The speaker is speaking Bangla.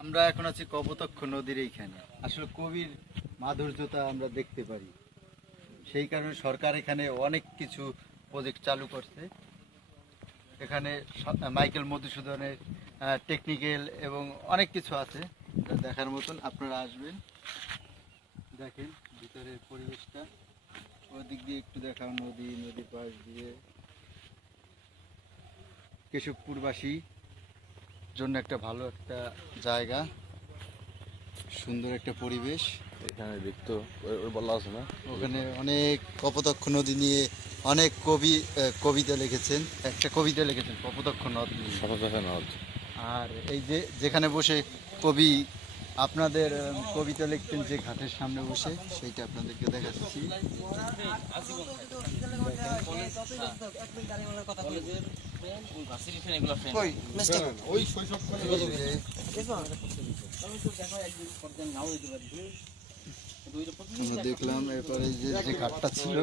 আমরা এখন আছি কপোতাক্ষ নদীর এইখানে। আসলে কবির মাধুর্যতা আমরা দেখতে পারি, সেই কারণে সরকার এখানে অনেক কিছু প্রজেক্ট চালু করছে। এখানে মাইকেল মধুসূদনের টেকনিক্যাল এবং অনেক কিছু আছে যা দেখার মতন। আপনারা আসবেন, দেখেন ভিতরের পরিবেশটা। ওদিক দিয়ে একটু দেখাও, নদীর পাশ দিয়ে কেশবপুরবাসী জন্য একটা ভালো একটা জায়গা, সুন্দর একটা পরিবেশ। এখানে দেখতো ওই বলা আছে না, ওখানে অনেক কপোতাক্ষ নদী নিয়ে অনেক কবি কবিতা লিখেছেন। একটা কবিতা লিখেছেন কপোতাক্ষ নদ নিয়ে। শতশত নদ। আর এই যে যেখানে বসে কবি আপনাদের কবিতা লিখতেন, যে ঘাটের সামনে বসে, সেইটা আপনাদেরকে দেখাচ্ছি। আমরা দেখলাম এরপরে যে ঘাটটা ছিল,